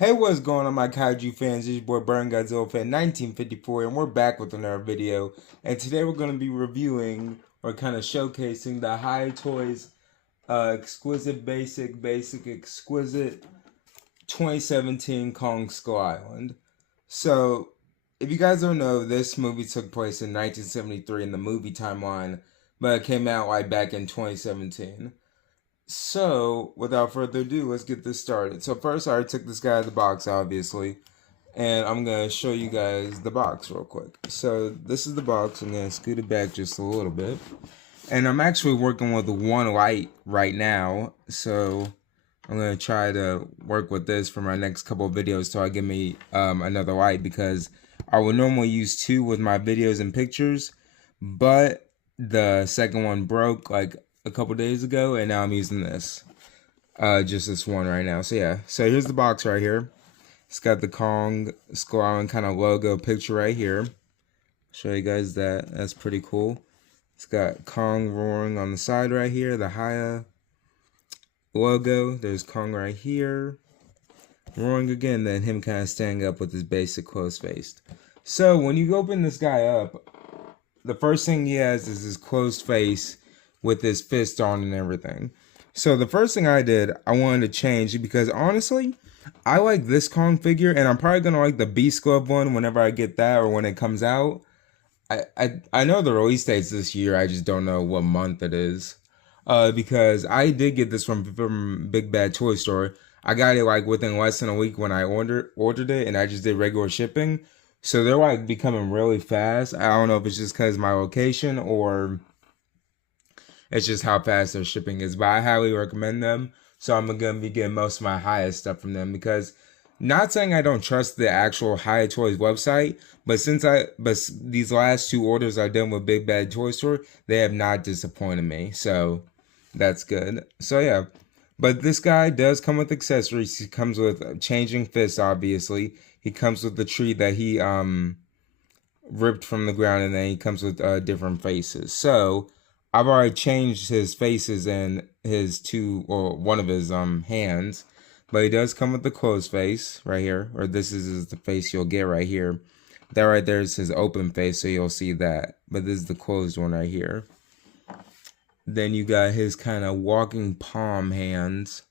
Hey, what's going on, my kaiju fans? It's your boy BurningGodzilla fan 1954, and we're back with another video. And today we're going to be reviewing or kind of showcasing the Hiya Toys Exquisite Basic Exquisite 2017 Kong Skull Island. So, if you guys don't know, this movie took place in 1973 in the movie timeline, but it came out like back in 2017. So, without further ado, let's get this started. So first, I already took this guy out of the box, obviously, and I'm going to show you guys the box real quick. So this is the box. I'm going to scoot it back just a little bit. And I'm actually working with one light right now, so I'm going to try to work with this for my next couple of videos till I get me another light, because I would normally use two with my videos and pictures, but the second one broke like a couple days ago, and now I'm using this. Just this one right now. So yeah. So here's the box right here. It's got the Kong Skull Island kind of logo picture right here. Show you guys that. That's pretty cool. It's got Kong roaring on the side right here. The Hiya logo. There's Kong right here. Roaring again. Then him kind of standing up with his basic closed face. So when you open this guy up, the first thing he has is his closed face with his fist on and everything. So the first thing I did, I wanted to change, because honestly, I like this Kong figure, and I'm probably gonna like the Beast Club one whenever I get that or when it comes out. I know the release date's this year. I just don't know what month it is. Because I did get this from Big Bad Toy Store. I got it like within less than a week when I ordered it, and I just did regular shipping. So they're like becoming really fast. I don't know if it's just because my location or it's just how fast their shipping is. But I highly recommend them. So I'm going to be getting most of my Hiya stuff from them, because not saying I don't trust the actual Hiya Toys website, but these last two orders I've done with Big Bad Toy Store, they have not disappointed me. So that's good. So yeah. But this guy does come with accessories. He comes with changing fists, obviously. He comes with the tree that he ripped from the ground, and then he comes with different faces. So I've already changed his faces and his two, or one of his hands. But he does come with the closed face right here, or this is the face you'll get right here. That right there is his open face, so you'll see that. But this is the closed one right here. Then you got his kind of walking palm hands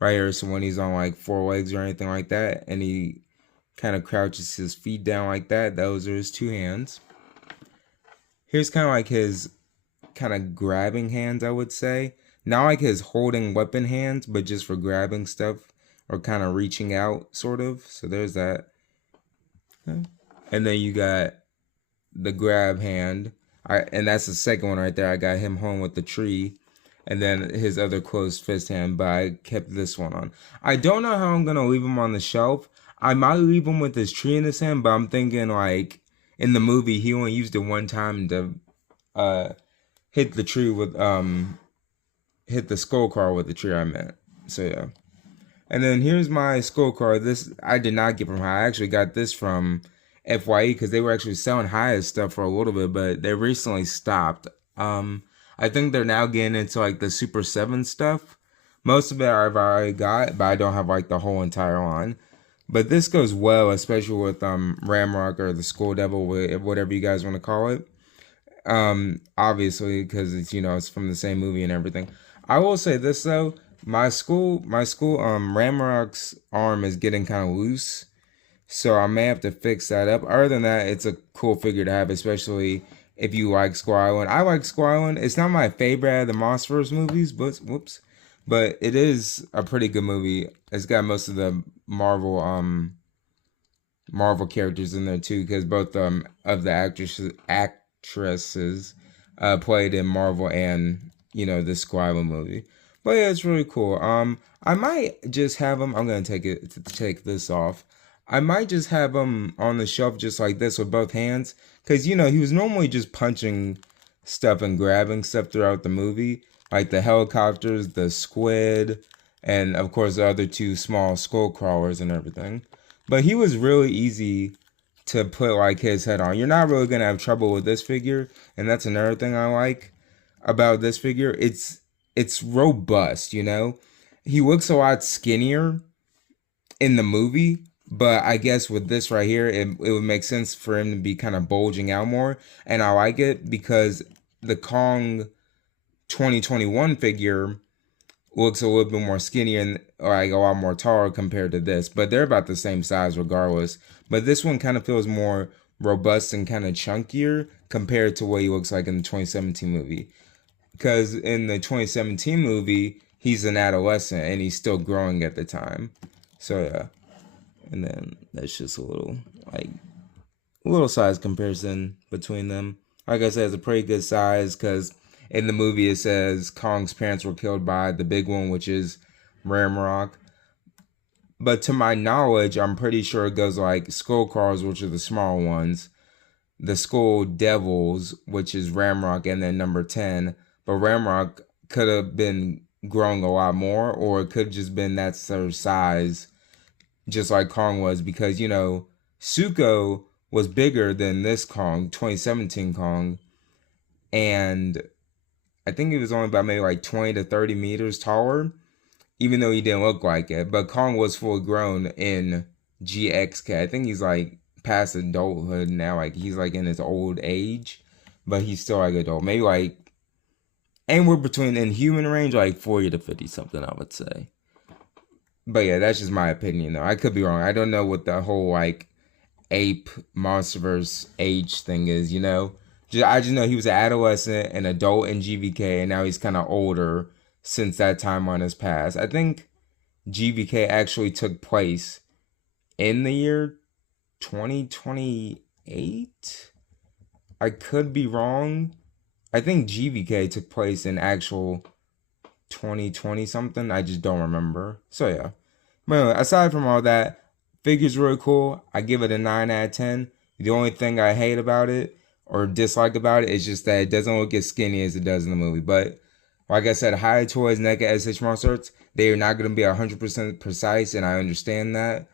right here. So when he's on like four legs or anything like that, and he kind of crouches his feet down like that, those are his two hands. Here's kind of like his kind of grabbing hands, I would say. Not like his holding weapon hands, but just for grabbing stuff or kind of reaching out, sort of. So there's that. And then you got the grab hand. And that's the second one right there. I got him home with the tree. And then his other closed fist hand, but I kept this one on. I don't know how I'm going to leave him on the shelf. I might leave him with his tree in his hand, but I'm thinking like in the movie, he only used it one time to hit the tree with, hit the skull car with the tree, I meant. So yeah. And then here's my skull car. This I did not get from Hiya. I actually got this from FYE, because they were actually selling Hiya stuff for a little bit, but they recently stopped. I think they're now getting into like the Super 7 stuff. Most of it I've already got, but I don't have like the whole entire line. But this goes well, especially with Ramrock or the Skull Devil, whatever you guys want to call it. Obviously, because it's, you know, it's from the same movie and everything. I will say this though, my school Ramrock's arm is getting kind of loose, so I may have to fix that up. Other than that, it's a cool figure to have, especially if you like Skull Island. I like Skull Island. It's not my favorite out of the Monsterverse movies, but it is a pretty good movie. It's got most of the Marvel characters in there too, because both of the actresses played in Marvel and, you know, this Skull Island movie. But yeah, it's really cool. I might just have him. I'm gonna take this off. I might just have him on the shelf just like this with both hands, because, you know, he was normally just punching stuff and grabbing stuff throughout the movie, like the helicopters, the squid, and of course the other two small skull crawlers and everything. But he was really easy to put like his head on. You're not really gonna have trouble with this figure, and that's another thing I like about this figure. It's robust, you know. He looks a lot skinnier in the movie. But I guess with this right here, it would make sense for him to be kind of bulging out more. And I like it because the Kong 2021 figure looks a little bit more skinny and like a lot more taller compared to this. But they're about the same size regardless. But this one kind of feels more robust and kind of chunkier compared to what he looks like in the 2017 movie. Because in the 2017 movie, he's an adolescent and he's still growing at the time. So yeah. And then that's just a little size comparison between them. Like I said, it's a pretty good size because in the movie it says Kong's parents were killed by the big one, which is Ramrock. But to my knowledge, I'm pretty sure it goes like Skullcrawlers, which are the small ones, the Skull Devils, which is Ramrock, and then number 10. But Ramrock could have been growing a lot more, or it could have just been that sort of size, just like Kong was, because, you know, Suko was bigger than this Kong, 2017 Kong, and I think he was only about maybe like 20 to 30 meters taller, even though he didn't look like it. But Kong was full grown in GXK. I think he's like past adulthood now, like he's like in his old age, but he's still like adult, maybe like anywhere between in human range, like 40 to 50 something, I would say. But yeah, that's just my opinion though. I could be wrong. I don't know what the whole like ape monsterverse age thing is, you know. I just know he was an adolescent, an adult in GVK, and now he's kind of older since that timeline has passed. I think GVK actually took place in the year 2028. I could be wrong. I think GVK took place in actual 2020 something. I just don't remember. So yeah. But anyway, aside from all that, figure's really cool. I give it a 9 out of 10. The only thing I hate about it or dislike about it is just that it doesn't look as skinny as it does in the movie. But like I said, Hiya Toys, NECA, SH Martial Arts, they are not going to be 100% precise, and I understand that.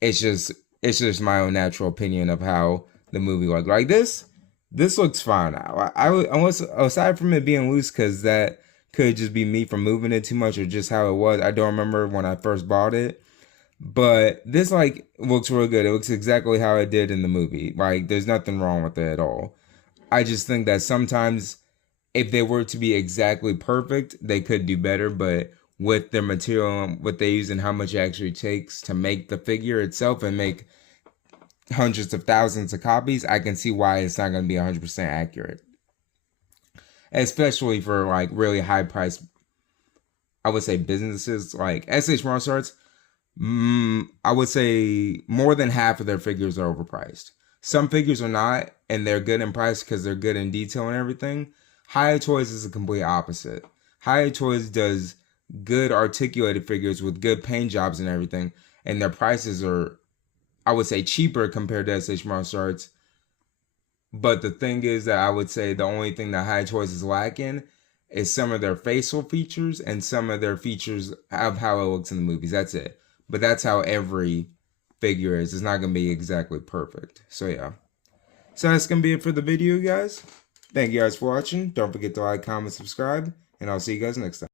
It's just my own natural opinion of how the movie looked. Like this looks fine. Unless aside from it being loose, because that could just be me from moving it too much or just how it was. I don't remember when I first bought it. But this like looks real good. It looks exactly how it did in the movie. Like there's nothing wrong with it at all. I just think that sometimes if they were to be exactly perfect, they could do better. But with their material, what they use and how much it actually takes to make the figure itself and make hundreds of thousands of copies, I can see why it's not going to be 100% accurate. Especially for like really high price, I would say businesses like SH Martial Arts. I would say more than half of their figures are overpriced. Some figures are not, and they're good in price because they're good in detail and everything. Hiya Toys is the complete opposite. Hiya Toys does good articulated figures with good paint jobs and everything, and their prices are, I would say, cheaper compared to SH Martial Arts. But the thing is that I would say the only thing that Hiya Toys is lacking is some of their facial features and some of their features of how it looks in the movies. That's it. But that's how every figure is. It's not going to be exactly perfect. So yeah. So that's going to be it for the video, guys. Thank you guys for watching. Don't forget to like, comment, subscribe. And I'll see you guys next time.